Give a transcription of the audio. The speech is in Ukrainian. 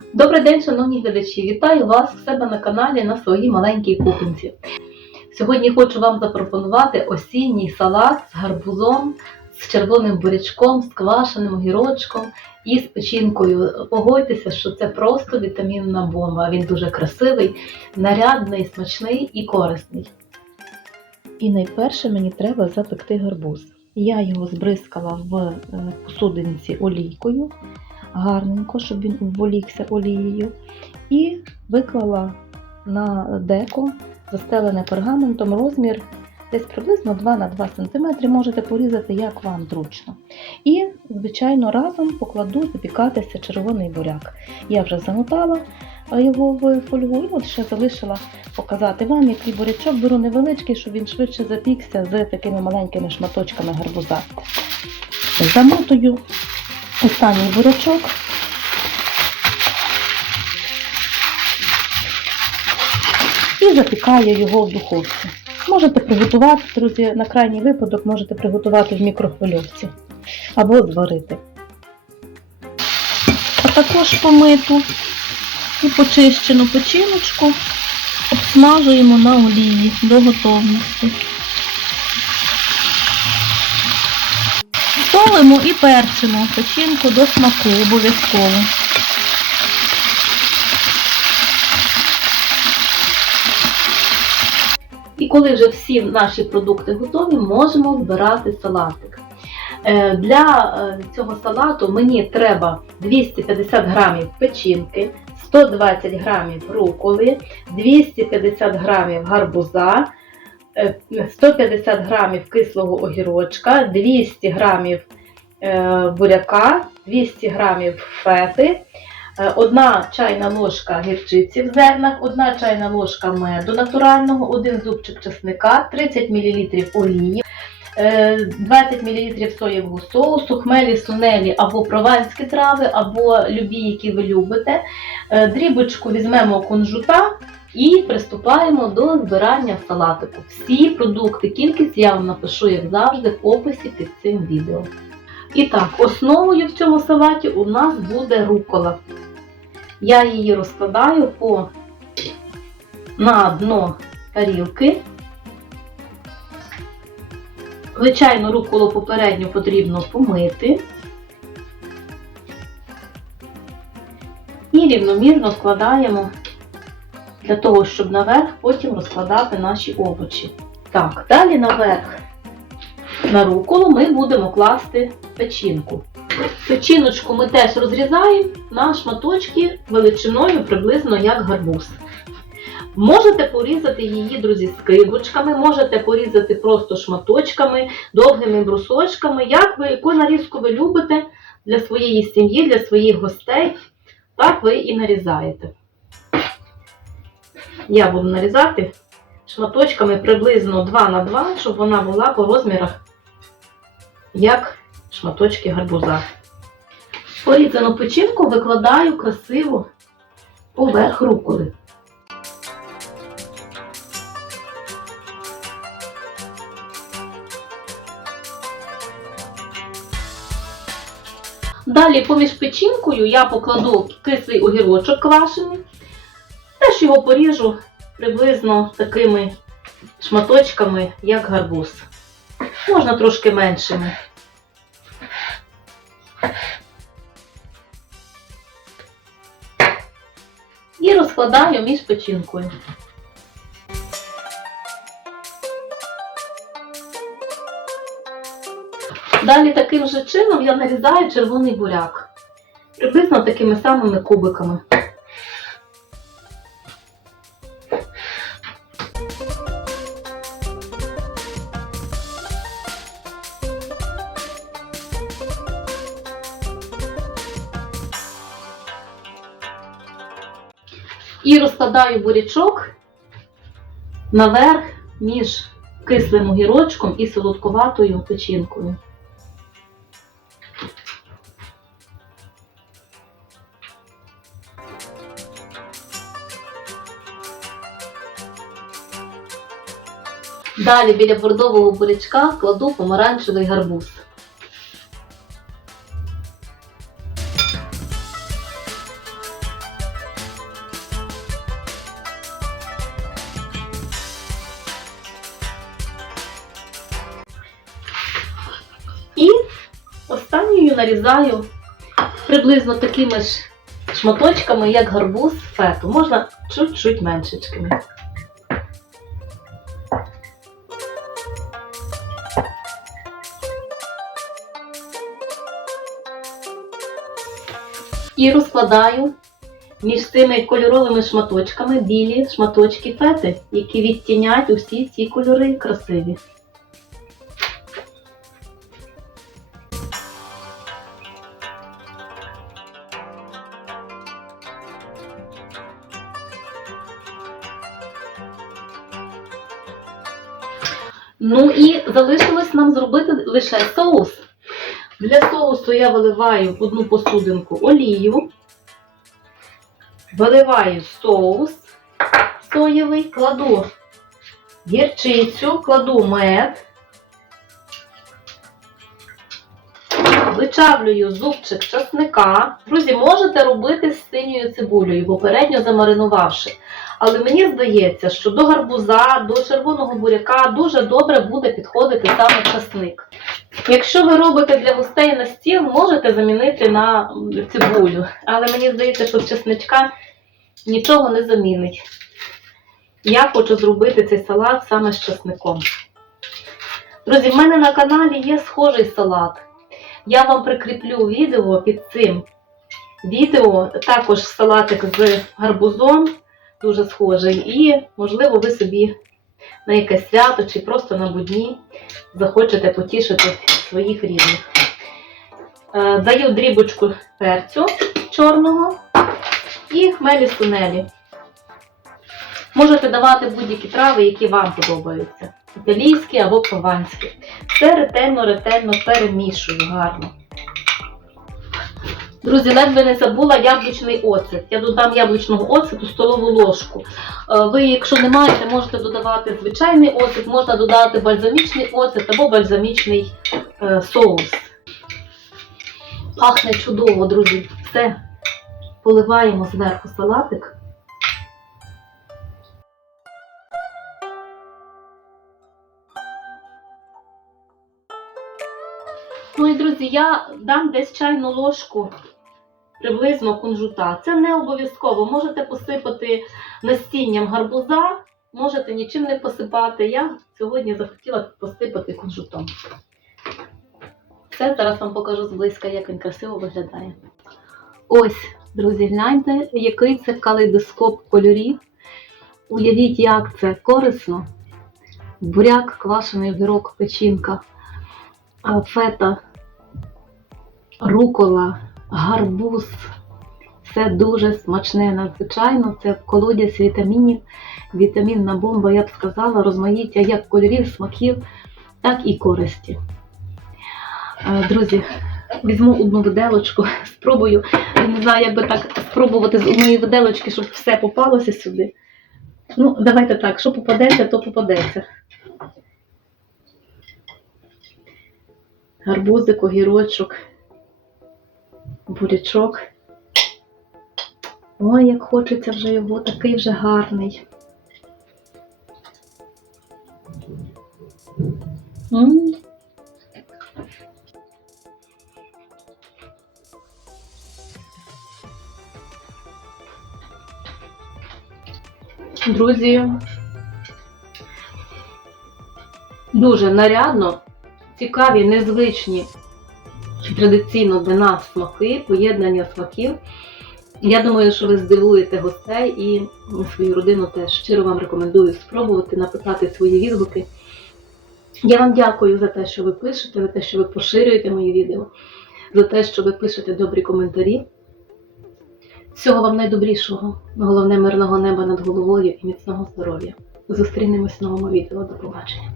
Добрий день, шановні глядачі! Вітаю вас в себе на каналі на своїй маленькій кухонці. Сьогодні хочу вам запропонувати осінній салат з гарбузом, з червоним бурячком, з квашеним огірочком і з печінкою. Погодьтеся, що це просто вітамінна бомба. Він дуже красивий, нарядний, смачний і корисний. І найперше мені треба запекти гарбуз. Я його збризкала в е, посудинці олійкою гарненько, щоб він обволікся олією. І виклала на деко, застелене пергаментом, розмір десь приблизно 2 на 2 см, можете порізати, як вам зручно. І, звичайно, разом покладу запікатися червоний буряк. Я вже замотала його в фольгу, і от ще залишила показати вам, який бурячок беру невеличкий, щоб він швидше запікся з такими маленькими шматочками гарбуза. Замотую останній бурячок. І запікаю його в духовці. Можете приготувати, друзі, на крайній випадок можете приготувати в мікрохвильовці або зварити. А також помиту і почищену печіночку обсмажуємо на олії до готовності. Солимо і перчимо печінку до смаку обов'язково. І коли вже всі наші продукти готові, можемо збирати салатик. Е, Для е, цього салату мені треба 250 грамів печінки, 120 грамів руколи, 250 грамів гарбуза, е, 150 грамів кислого огірочка, 200 грамів е, буряка, 200 грамів фети, е, одна чайна ложка гірчиці в зернах, одна чайна ложка меду натурального, один зубчик чесника, 30 мл олії, е, 20 мл соєвого соусу, хмелі, сунелі або прованські трави, або любі, які ви любите. Е, Дрібочку візьмемо кунжута і приступаємо до збирання салатику. Всі продукти, кількість я вам напишу, як завжди, в описі під цим відео. І так, основою в цьому салаті у нас буде рукола. Я її розкладаю по на дно тарілки. Звичайно, руколу попередньо потрібно помити. І рівномірно складаємо для того, щоб наверх потім розкладати наші овочі. Так, далі наверх на руколу ми будемо класти печінку. Печіночку ми теж розрізаємо на шматочки величиною приблизно як гарбуз. Можете порізати її, друзі, скибочками, можете порізати просто шматочками, довгими брусочками, як ви, яку нарізку ви любите для своєї сім'ї, для своїх гостей, так ви і нарізаєте. Я буду нарізати шматочками приблизно 2 на 2, щоб вона була по розмірах як шматочки гарбуза. Порізану печінку викладаю красиво поверх руколи. Далі поміж печінкою я покладу кислий огірочок квашений. Теж його поріжу приблизно такими шматочками, як гарбуз. Можна трошки меншими. І розкладаю між печінкою. Далі таким же чином я нарізаю червоний буряк. Приблизно такими самими кубиками. І розкладаю бурячок наверх між кислим огірочком і солодковатою печінкою. Далі біля бордового бурячка кладу помаранчевий гарбуз. І останньою нарізаю приблизно такими ж шматочками, як гарбуз фету. Можна чуть-чуть меншечками. І розкладаю між цими кольоровими шматочками білі шматочки фети, які відтінять усі ці кольори красиві. Ну і залишилось нам зробити лише соус. Для соусу я виливаю в одну посудинку олію, виливаю соус соєвий, кладу гірчицю, кладу мед, вичавлюю зубчик часника. Друзі, можете робити з синьою цибулею, попередньо замаринувавши. Але мені здається, що до гарбуза, до червоного буряка дуже добре буде підходити саме часник. Якщо ви робите для гостей на стіл, можете замінити на цибулю. Але мені здається, що чесничка нічого не замінить. Я хочу зробити цей салат саме з чесником. Друзі, в мене на каналі є схожий салат. Я вам прикріплю відео під цим відео, також салатик з гарбузом, дуже схожий. І, можливо, ви собі на якесь свято чи просто на будні захочете потішити своїх рідних. Е, Даю дрібочку перцю чорного і хмелі сунелі. Можете давати будь-які трави, які вам подобаються. Італійські або прованські. Все ретельно-ретельно перемішую гарно. Друзі, ледве не забула яблучний оцет. Я додам яблучного оцету столову ложку. Е, Ви, якщо не маєте, можете додавати звичайний оцет, можна додати бальзамічний оцет або бальзамічний е, соус. Пахне чудово, друзі. Все. Поливаємо зверху салатик. І друзі, я дам десь чайну ложку приблизно кунжута. Це не обов'язково. Можете посипати настінням гарбуза, можете нічим не посипати. Я сьогодні захотіла посипати кунжутом. Все, зараз вам покажу зблизька, як він красиво виглядає. Ось, друзі, гляньте, який це калейдоскоп кольорів. Уявіть, як це корисно. Буряк, квашений огірок, печінка, фета, рукола, гарбуз. Все дуже смачне, надзвичайно. Це колодязь вітамінів, вітамінна бомба, я б сказала, розмаїття як кольорів, смаків, так і користі. Е, Друзі, візьму одну виделочку, спробую. Не знаю, як би так спробувати з одної виделочки, щоб все попалося сюди. Ну, давайте так, що попадеться, то попадеться. Гарбузик, огірочок, бурячок. Ой, як хочеться вже його, такий вже гарний. М. Друзі, дуже нарядно, цікаві, незвичні традиційно для нас смаки, поєднання смаків. Я думаю, що ви здивуєте гостей і свою родину теж щиро вам рекомендую спробувати написати свої відгуки. Я вам дякую за те, що ви пишете, за те, що ви поширюєте мої відео, за те, що ви пишете добрі коментарі. Всього вам найдобрішого, головне мирного неба над головою і міцного здоров'я. Зустрінемось в новому відео. До побачення.